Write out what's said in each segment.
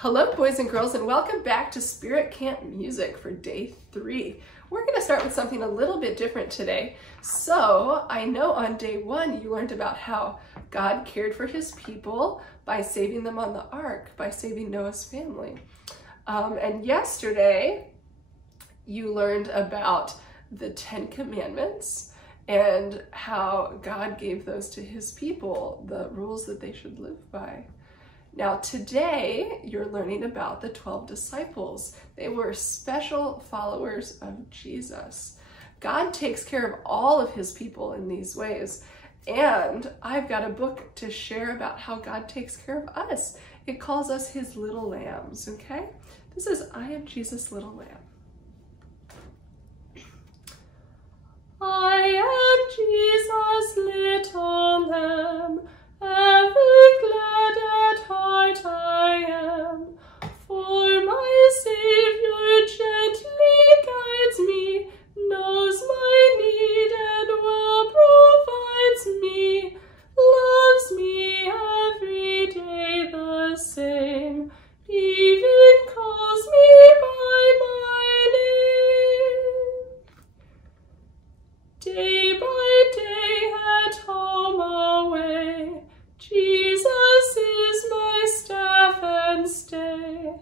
Hello boys and girls, and welcome back to Spirit Camp Music for day 3. We're going to start with something a little bit different today. So I know on day 1 you learned about how God cared for his people by saving them on the ark, by saving Noah's family. And yesterday you learned about the 10 Commandments and how God gave those to his people, the rules that they should live by. Now today you're learning about the 12 disciples. They were special followers of Jesus. God takes care of all of his people in these ways. And I've got a book to share about how God takes care of us. It calls us his little lambs, okay? This is I Am Jesus' Little Lamb. I am Jesus' little lamb, ever glad at heart I am, for my Savior gently guides me, knows my need and well provides me, loves me every day the same, even calls me by my name. Day by day at home away, Jesus is my staff and stay.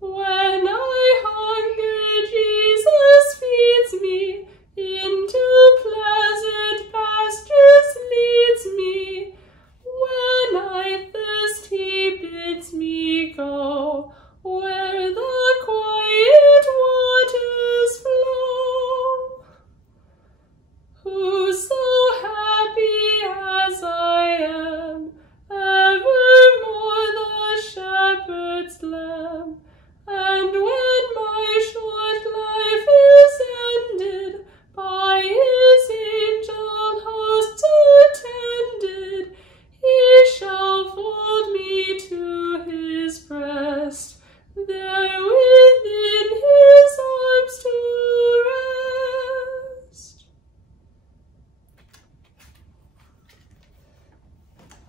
When I hunger, Jesus feeds me, into pleasant pastures leads me. When I thirst, he bids me go, where the quiet waters flow. Who's so happy as I am, evermore the shepherd's lamb, and when my short life is ended, by his angel hosts attended, he shall fold me to his breast, there within his arms to rest.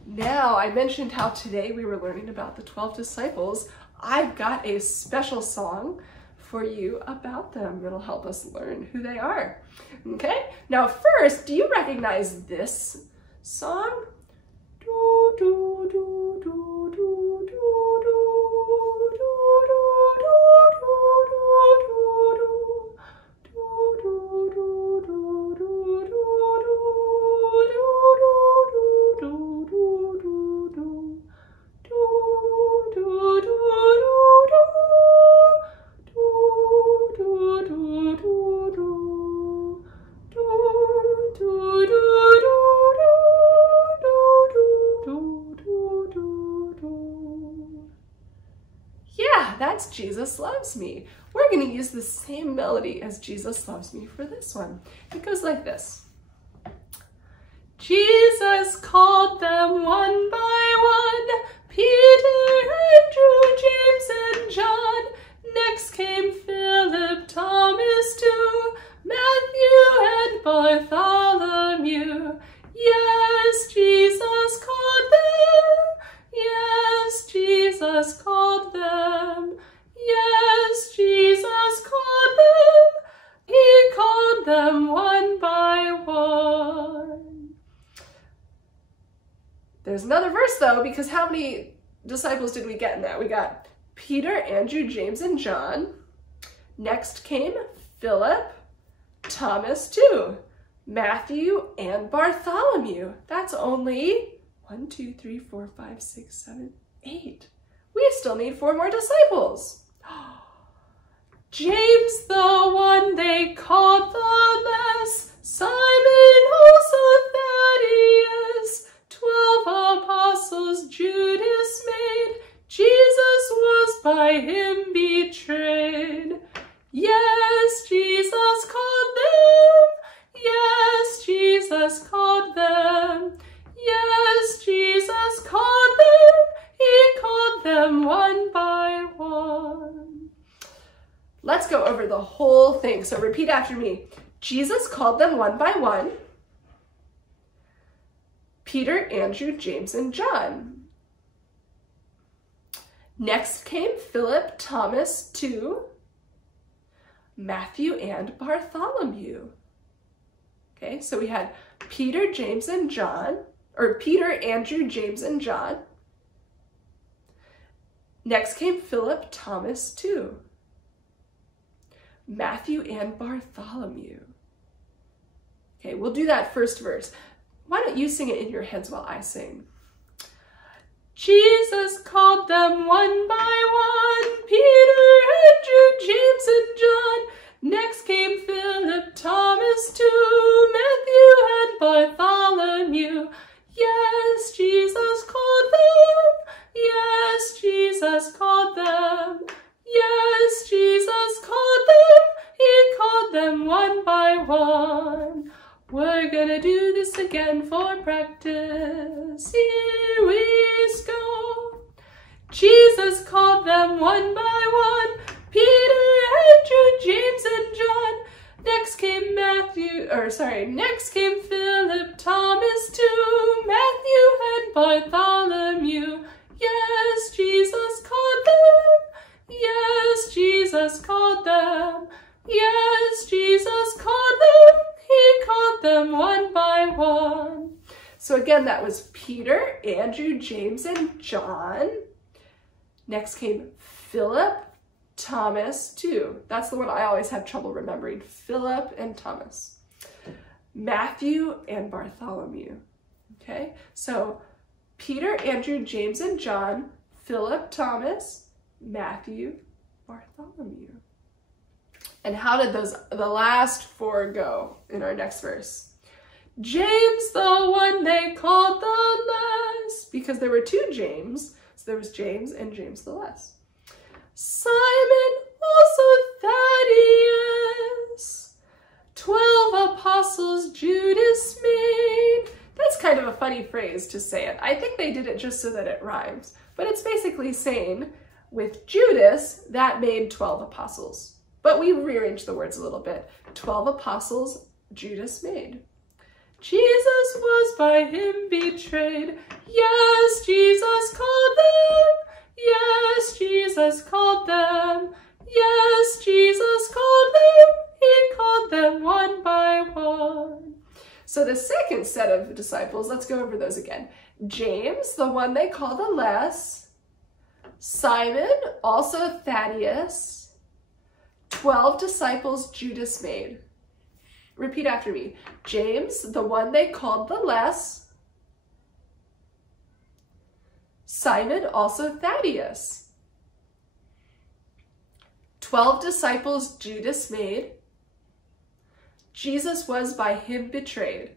Now, I mentioned how today we were learning about the 12 disciples. I've got a special song for you about them that'll help us learn who they are. Okay? Now first, do you recognize this song? Do, do, do, do, do, do, do, do, That's Jesus Loves Me. We're going to use the same melody as Jesus Loves Me for this one. It goes like this. Jesus called them one by one, Peter, Andrew, James, and John. Next came Philip, Thomas too, Matthew and Bartholomew. Yes, Jesus called them. Yes, Jesus called them. Yes, Jesus called them. He called them one by one. There's another verse though, because how many disciples did we get in that? We got Peter, Andrew, James, and John. Next came Philip, Thomas too, Matthew, and Bartholomew. That's only 1, 2, 3, 4, 5, 6, 7, 8. We still need 4 more disciples. James, the one they called the less, Simon, also Thaddeus, 12 apostles Judas made, Jesus was by him betrayed. Yes, Jesus called them. Yes, Jesus called them. Yes, Jesus called them. He called them one by one. Let's go over the whole thing. So repeat after me. Jesus called them one by one. Peter, Andrew, James, and John. Next came Philip, Thomas, 2, Matthew, and Bartholomew. Okay, so we had Peter, James, and John, or Peter, Andrew, James, and John. Next came Philip, Thomas, 2, Matthew, and Bartholomew. Okay, we'll do that first verse. Why don't you sing it in your heads while I sing? Jesus called them one by one, Peter, Andrew, James, and John. Next came Philip, Thomas, 2, Matthew, and Bartholomew. Yes, Jesus called them. Yes, Jesus called them. Yes, Jesus called them. He called them one by one. We're gonna do this again for practice. Here we go. Jesus called them one by one, Peter, Andrew, James, and John. Next came next came Philip, Thomas, 2, Matthew, and Bartholomew. Yes, Jesus called them. Yes, Jesus called them. Yes, Jesus called them. He called them one by one. So again, that was Peter, Andrew, James, and John. Next came Philip, Thomas, 2. That's the one I always have trouble remembering. Philip and Thomas. Matthew and Bartholomew. Okay, so Peter, Andrew, James, and John, Philip, Thomas, Matthew, Bartholomew. And how did the last 4 go in our next verse? James, the one they called the less. Because there were 2 James, so there was James and James the less. Simon, also Thaddeus. 12 apostles Judas made. That's kind of a funny phrase to say it. I think they did it just so that it rhymes. But it's basically saying, with Judas, that made 12 apostles. But we rearranged the words a little bit. 12 apostles Judas made. Jesus was by him betrayed. Yes, Jesus called them. Yes, Jesus called them. Yes, Jesus called them. He called them one by one. So the second set of disciples, let's go over those again. James, the one they call the less. Simon, also Thaddeus. 12 disciples Judas made. Repeat after me. James, the one they called the less. Simon, also Thaddeus. 12 disciples Judas made. Jesus was by him betrayed.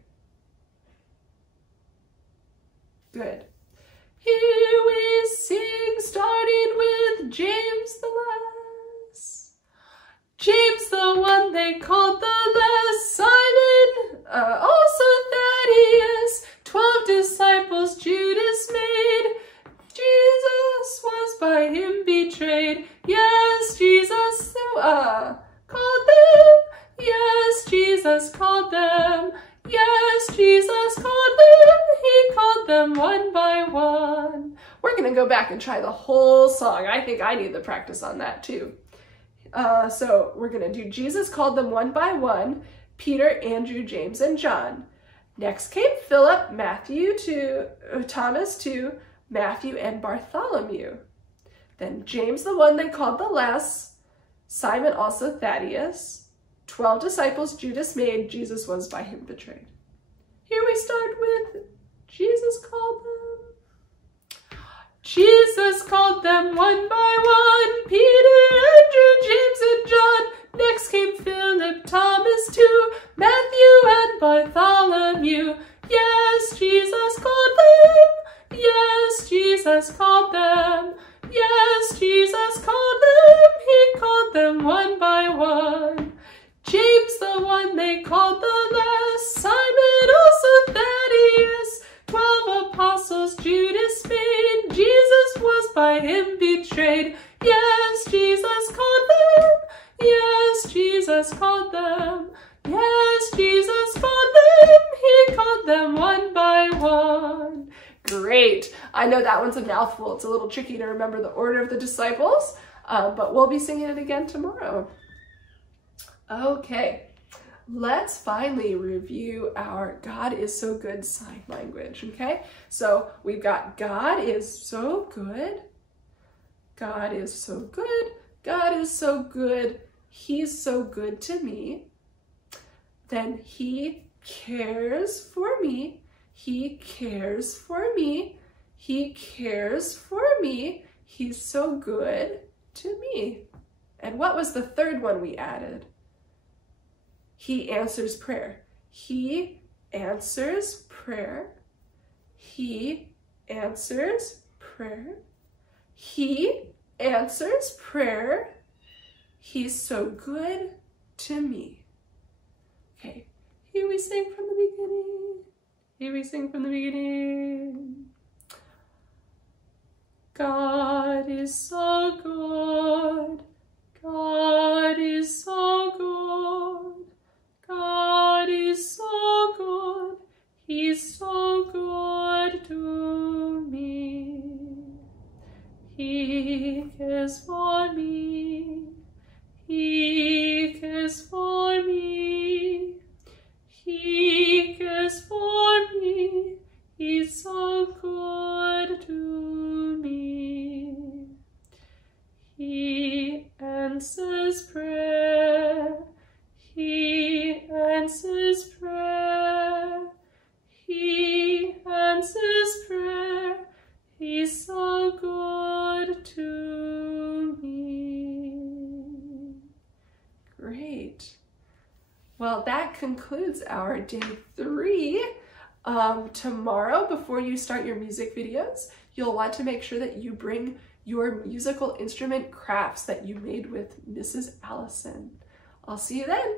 Good. Here we sing, starting with James the less. James, the one they called the less. Simon, also Thaddeus. 12 disciples Judas made. Jesus was by him betrayed. Yes, Jesus called them. Yes, Jesus called them. Yes, Jesus called them. He called them one by one. We're going to go back and try the whole song. I think I need the practice on that too. So we're going to do Jesus called them one by one, Peter, Andrew, James, and John. Next came Philip, Thomas, 2, Matthew, and Bartholomew. Then James, the one they called the less, Simon, also Thaddeus. 12 disciples Judas made. Jesus was by him betrayed. Here we start with Jesus called them. Jesus called them one by one, Peter, Andrew, James, and John. Next came Philip, Thomas, 2, Matthew, and Bartholomew. Yes, Jesus called them. Yes, Jesus called them. Yes, Jesus called them. He called them one by one. James, the one they called the less. Simon, also Thaddeus. 12 apostles Judas made. Jesus was by him betrayed. Yes, Jesus called them. Yes, Jesus called them. Yes, Jesus called them. He called them one by one. Great. I know that one's a mouthful. It's a little tricky to remember the order of the disciples, but we'll be singing it again tomorrow. Okay, let's finally review our God is so good sign language, okay? So we've got God is so good. God is so good. God is so good. He's so good to me. Then he cares for me. He cares for me. He cares for me. He's so good to me. And what was the third one we added? He answers prayer. He answers prayer. He answers prayer. He answers prayer. He's so good to me. Okay, here we sing from the beginning. Here we sing from the beginning. God is so good. God is so good. God is so good. He's so good to me. He cares for me. He cares for me. He cares for me. He's so good to me. He answers prayer. He answers prayer. He answers prayer. He's so good to me. Great. Well, that concludes our day 3. Tomorrow, before you start your music videos, you'll want to make sure that you bring your musical instrument crafts that you made with Mrs. Allison. I'll see you then.